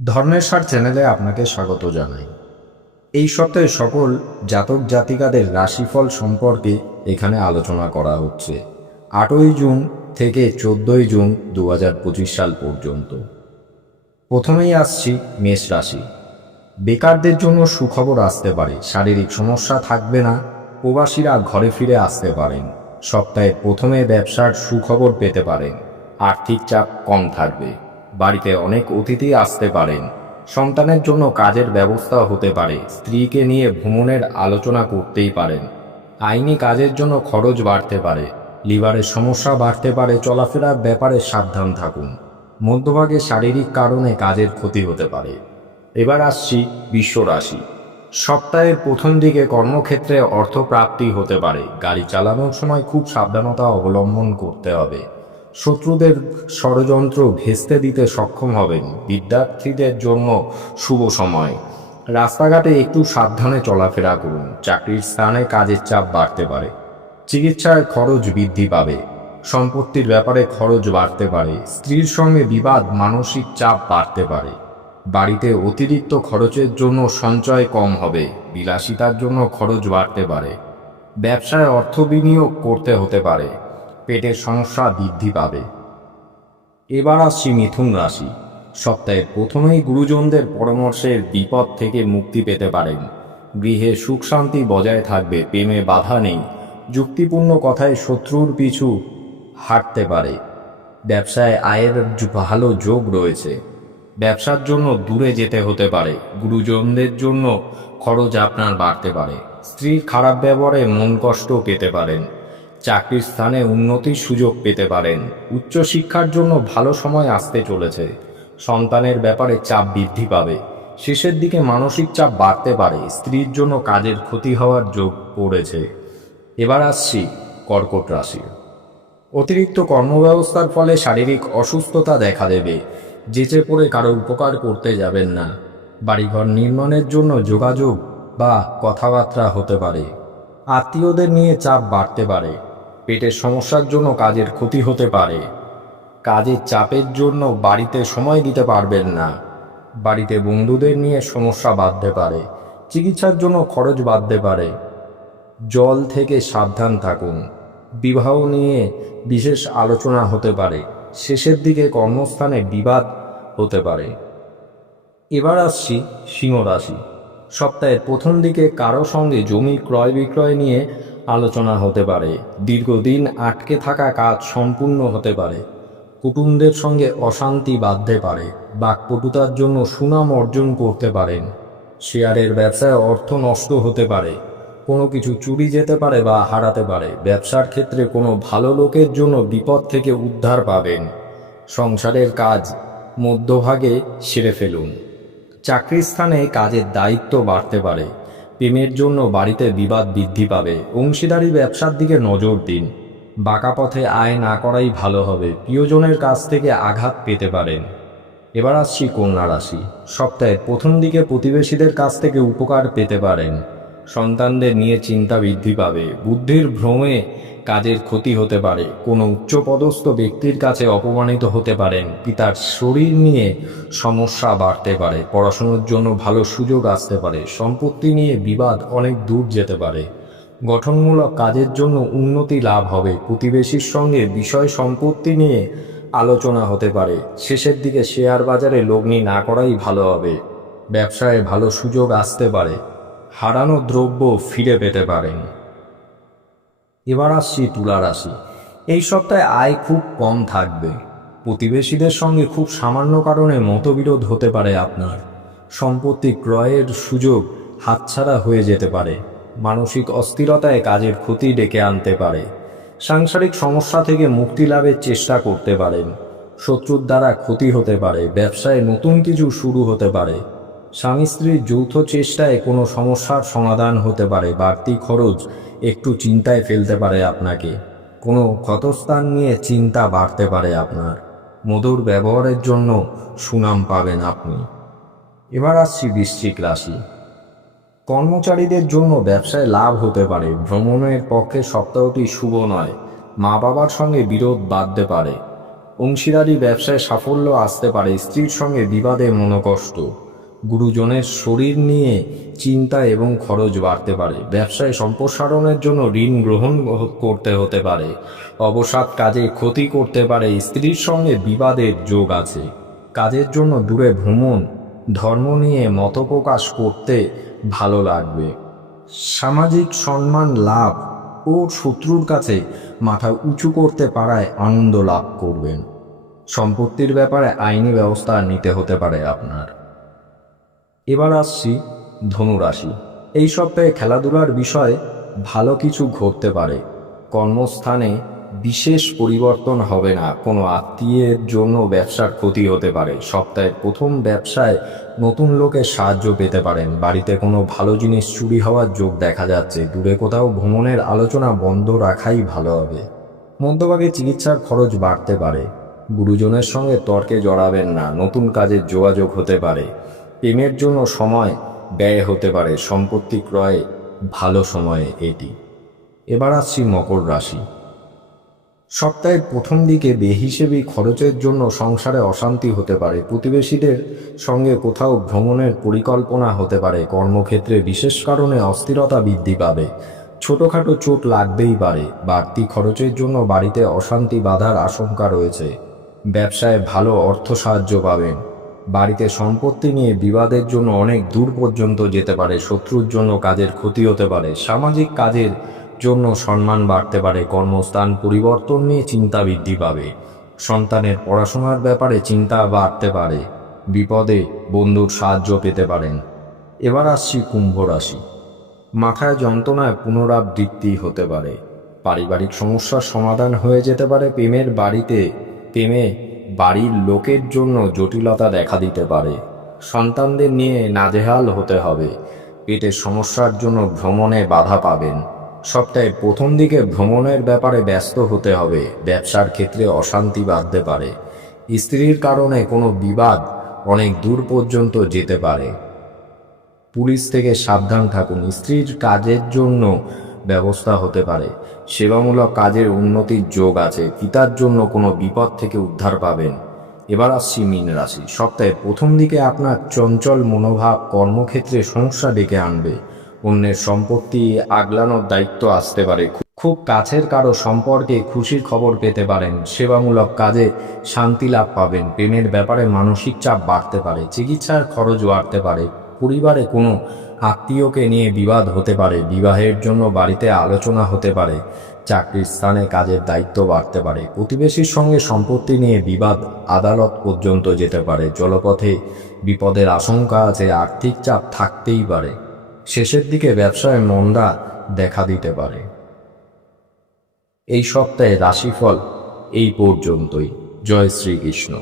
ধর্মের সার চ্যানেলে আপনাকে স্বাগত জানাই। এই সপ্তাহে সকল জাতক জাতিকাদের রাশিফল সম্পর্কে এখানে আলোচনা করা হচ্ছে। আটই জুন থেকে চোদ্দই জুন দু হাজার পঁচিশ সাল পর্যন্ত। প্রথমেই আসছি মেষ রাশি। বেকারদের জন্য সুখবর আসতে পারে, শারীরিক সমস্যা থাকবে না, প্রবাসীরা ঘরে ফিরে আসতে পারেন, সপ্তাহে প্রথমে ব্যবসার সুখবর পেতে পারেন, আর্থিক চাপ কম থাকবে। বাড়িতে অনেক অতিথি আসতে পারেন। সন্তানের জন্য কাজের ব্যবস্থা হতে পারে। স্ত্রীকে নিয়ে ভ্রমণের আলোচনা করতেই পারেন। আইনি কাজের জন্য খরচ বাড়তে পারে। লিভারের সমস্যা বাড়তে পারে। চলাফেরার ব্যাপারে সাবধান থাকুন। মধ্যভাগে শারীরিক কারণে কাজের ক্ষতি হতে পারে। এবার আসছি বিশ্ব রাশি। সপ্তাহের প্রথম দিকে কর্মক্ষেত্রে অর্থপ্রাপ্তি হতে পারে। গাড়ি চালানোর সময় খুব সাবধানতা অবলম্বন করতে হবে। শত্রুদের ষড়যন্ত্র ভেস্তে দিতে সক্ষম হবেন। বিদ্যার্থীদের জন্য শুভ সময়। রাস্তাঘাটে একটু সাবধানে চলাফেরা করুন। চাকরির স্থানে কাজের চাপ বাড়তে পারে। চিকিৎসার খরচ বৃদ্ধি পাবে। সম্পত্তির ব্যাপারে খরচ বাড়তে পারে। স্ত্রীর সঙ্গে বিবাদ, মানসিক চাপ বাড়তে পারে। বাড়িতে অতিরিক্ত খরচের জন্য সঞ্চয় কম হবে। বিলাসিতার জন্য খরচ বাড়তে পারে। ব্যবসায় অর্থ বিনিয়োগ করতে হতে পারে। পেটের সমস্যা বৃদ্ধি পাবে। এবার আসছি মিথুন রাশি। সপ্তাহের প্রথমেই গুরুজনদের পরামর্শের বিপদ থেকে মুক্তি পেতে পারেন। গৃহে সুখ শান্তি বজায় থাকবে, প্রেমে বাধা নেই। যুক্তিপূর্ণ কথায় শত্রুর পিছু হাঁটতে পারে। ব্যবসায় আয়ের ভালো যোগ রয়েছে। ব্যবসার জন্য দূরে যেতে হতে পারে। গুরুজনদের জন্য খরচ আপনার বাড়তে পারে। স্ত্রীর খারাপ ব্যবহারে মন কষ্ট পেতে পারেন। চাকরির স্থানে উন্নতির সুযোগ পেতে পারেন। উচ্চশিক্ষার জন্য ভালো সময় আসতে চলেছে। সন্তানের ব্যাপারে চাপ বৃদ্ধি পাবে। শেষের দিকে মানসিক চাপ বাড়তে পারে। স্ত্রীর জন্য কাজের ক্ষতি হওয়ার যোগ পড়েছে। এবার আসছি কর্কট রাশি অতিরিক্ত কর্মব্যবস্থার ফলে শারীরিক অসুস্থতা দেখা দেবে। যেচে পড়ে কারও উপকার করতে যাবেন না। বাড়িঘর নির্মাণের জন্য যোগাযোগ বা কথাবার্তা হতে পারে। আত্মীয়দের নিয়ে চাপ বাড়তে পারে। পেটের সমস্যার জন্য কাজের ক্ষতি হতে পারে। কাজের চাপের জন্য বাড়িতে সময় দিতে পারবেন না। বাড়িতে বন্ধুদের নিয়ে সমস্যা বাঁধতে পারে। চিকিৎসার জন্য খরচ বাঁধতে পারে। জল থেকে সাবধান থাকুন। বিবাহ নিয়ে বিশেষ আলোচনা হতে পারে। শেষের দিকে কর্মস্থানে বিবাদ হতে পারে। এবার আসছি সিংহ রাশি সপ্তাহের প্রথম দিকে কারও সঙ্গে জমি ক্রয় বিক্রয় নিয়ে আলোচনা হতে পারে। দীর্ঘদিন আটকে থাকা কাজ সম্পূর্ণ হতে পারে। কুটুমদের সঙ্গে অশান্তি বাঁধতে পারে। বাকপটুতার জন্য সুনাম অর্জন করতে পারেন। শেয়ারের ব্যবসায় অর্থ নষ্ট হতে পারে। কোনো কিছু চুরি যেতে পারে বা হারাতে পারে। ব্যবসার ক্ষেত্রে কোনো ভালো লোকের জন্য বিপদ থেকে উদ্ধার পাবেন। সংসারের কাজ মধ্যভাগে সেরে ফেলুন। চাকরির স্থানে কাজের দায়িত্ব বাড়তে পারে। প্রেমের জন্য বাড়িতে বিবাদ বৃদ্ধি পাবে। অংশীদারি ব্যবসার দিকে নজর দিন। বাঁকা পথে আয় না করাই ভালো হবে। প্রিয়জনের কাছ থেকে আঘাত পেতে পারেন। এবার আসছি কন্যা রাশি। সপ্তাহের প্রথম দিকে প্রতিবেশীদের কাছ থেকে উপকার পেতে পারেন। সন্তানদের নিয়ে চিন্তা বৃদ্ধি পাবে। বুদ্ধির ভ্রমে কাজের ক্ষতি হতে পারে। কোনো উচ্চপদস্থ ব্যক্তির কাছে অপমানিত হতে পারেন। পিতার শরীর নিয়ে সমস্যা বাড়তে পারে। পড়াশুনোর জন্য ভালো সুযোগ আসতে পারে। সম্পত্তি নিয়ে বিবাদ অনেক দূর যেতে পারে। গঠনমূলক কাজের জন্য উন্নতি লাভ হবে। প্রতিবেশীর সঙ্গে বিষয় সম্পত্তি নিয়ে আলোচনা হতে পারে। শেষের দিকে শেয়ার বাজারে লগ্নি না করাই ভালো হবে। ব্যবসায় ভালো সুযোগ আসতে পারে। হারানো দ্রব্য ফিরে পেতে পারেন। এবার আসছি তুলা রাশি। এই সপ্তাহে আয় খুব কম থাকবে। প্রতিবেশীদের সঙ্গে খুব সামান্য কারণে মতবিরোধ হতে পারে আপনার। সম্পত্তি ক্রয়ের সুযোগ হাতছাড়া হয়ে যেতে পারে। মানসিক অস্থিরতায় কাজের ক্ষতি ডেকে আনতে পারে। সাংসারিক সমস্যা থেকে মুক্তি লাভের চেষ্টা করতে পারেন। শত্রুর দ্বারা ক্ষতি হতে পারে। ব্যবসায় নতুন কিছু শুরু হতে পারে। স্বামী স্ত্রীর যৌথ চেষ্টায় কোনো সমস্যার সমাধান হতে পারে, বাড়তি খরচ একটু চিন্তায় ফেলতে পারে আপনাকে। কোনো ক্ষতস্থান নিয়ে চিন্তা বাড়তে পারে আপনার। মধুর ব্যবহারের জন্য সুনাম পাবেন আপনি। এবার আসছি বৃশ্চিক রাশি। কর্মচারীদের জন্য ব্যবসায় লাভ হতে পারে, ভ্রমণের পক্ষে সপ্তাহটি শুভ নয় মা বাবার সঙ্গে বিরোধ বাঁধতে পারে, অংশীদারি ব্যবসায় সাফল্য আসতে পারে, স্ত্রীর সঙ্গে বিবাদে মনোকষ্ট। গুরুজনের শরীর নিয়ে চিন্তা এবং খরচ বাড়তে পারে। ব্যবসায় সম্প্রসারণের জন্য ঋণ গ্রহণ করতে হতে পারে। অবসাদ কাজে ক্ষতি করতে পারে। স্ত্রীর সঙ্গে বিবাদের যোগ আছে। কাজের জন্য দূরে ভ্রমণ, ধর্ম নিয়ে মতপ্রকাশ করতে ভালো লাগবে। সামাজিক সম্মান লাভ ও শত্রুর কাছে মাথা উঁচু করতে পারায় আনন্দ লাভ করবেন। সম্পত্তির ব্যাপারে আইনি ব্যবস্থা নিতে হতে পারে আপনার। এবার আসছি ধনুরাশি। এই সপ্তাহে খেলাধুলার বিষয়ে ভালো কিছু ঘটতে পারে। কর্মস্থানে বিশেষ পরিবর্তন হবে না। কোনো আত্মীয়ের জন্য ব্যবসার ক্ষতি হতে পারে। সপ্তাহের প্রথম ব্যবসায় নতুন লোকের সাহায্য পেতে পারেন। বাড়িতে কোনো ভালো জিনিস চুরি হওয়ার যোগ দেখা যাচ্ছে। দূরে কোথাও ভ্রমণের আলোচনা বন্ধ রাখাই ভালো হবে। মধ্যভাগে চিকিৎসার খরচ বাড়তে পারে। গুরুজনের সঙ্গে তর্কে জড়াবেন না। নতুন কাজের যোগাযোগ হতে পারে। প্রেমের জন্য সময় ব্যয় হতে পারে, সম্পত্তি ক্রয়ে ভালো সময়ে এটি। এবার আসছি মকর রাশি। সপ্তাহের প্রথম দিকে বেহিসেবি খরচের জন্য সংসারে অশান্তি হতে পারে, প্রতিবেশীদের সঙ্গে কোথাও ভ্রমণের পরিকল্পনা হতে পারে, কর্মক্ষেত্রে বিশেষ কারণে অস্থিরতা বৃদ্ধি পাবে। ছোটোখাটো চোট লাগতেই পারে, বাড়তি খরচের জন্য বাড়িতে অশান্তি বাধার আশঙ্কা রয়েছে। ব্যবসায় ভালো অর্থ সাহায্য পাবেন। বাড়িতে সম্পত্তি নিয়ে বিবাদের জন্য অনেক দূর পর্যন্ত যেতে পারে, শত্রুর জন্য কাজের ক্ষতি হতে পারে, সামাজিক কাজের জন্য সম্মান বাড়তে পারে, কর্মস্থান পরিবর্তন নিয়ে চিন্তা বৃদ্ধি পাবে, সন্তানের পড়াশোনার ব্যাপারে চিন্তা বাড়তে পারে, বিপদে বন্ধুর সাহায্য পেতে পারেন। এবার আসছি কুম্ভ রাশি। মাথায় যন্ত্রণায় পুনরাবৃত্তি হতে পারে, পারিবারিক সমস্যার সমাধান হয়ে যেতে পারে, প্রেমের বাড়িতে প্রেমে বাড়ির লোকের জন্য জটিলতা দেখা দিতে পারে। সন্তানদের নিয়ে নাজেহাল হতে হবে। পেটের সমস্যার জন্য ভ্রমণে বাধা পাবেন। সপ্তাহে প্রথম দিকে ভ্রমণের ব্যাপারে ব্যস্ত হতে হবে। ব্যবসার ক্ষেত্রে অশান্তি বাঁধতে পারে। স্ত্রীর কারণে কোনো বিবাদ অনেক দূর পর্যন্ত যেতে পারে। পুলিশ থেকে সাবধান থাকুন। স্ত্রীর কাজের জন্য ব্যবস্থা হতে পারে। সেবামূলক কাজের উন্নতির যোগ আছে। পিতার জন্য কোনো বিপদ থেকে উদ্ধার পাবেন। এবার আসছি মীন রাশি। সপ্তাহে প্রথম দিকে আপনার চঞ্চল মনোভাব কর্মক্ষেত্রে সমস্যা ডেকে আনবে। অন্যের সম্পত্তি আগলানোর দায়িত্ব আসতে পারে। খুব কাছের কারও সম্পর্কে খুশির খবর পেতে পারেন। সেবামূলক কাজে শান্তি লাভ পাবেন। প্রেমের ব্যাপারে মানসিক চাপ বাড়তে পারে। চিকিৎসার খরচ বাড়তে পারে। পরিবারে কোনো আত্মীয়কে নিয়ে বিবাদ হতে পারে, বিবাহের জন্য বাড়িতে আলোচনা হতে পারে, চাকরির স্থানে কাজের দায়িত্ব বাড়তে পারে, প্রতিবেশীর সঙ্গে সম্পত্তি নিয়ে বিবাদ আদালত পর্যন্ত যেতে পারে, জলপথে বিপদের আশঙ্কা আছে, আর্থিক চাপ থাকতেই পারে। শেষের দিকে ব্যবসায় মন্দা দেখা দিতে পারে। এই সপ্তাহে রাশিফল এই পর্যন্তই। জয় শ্রীকৃষ্ণ।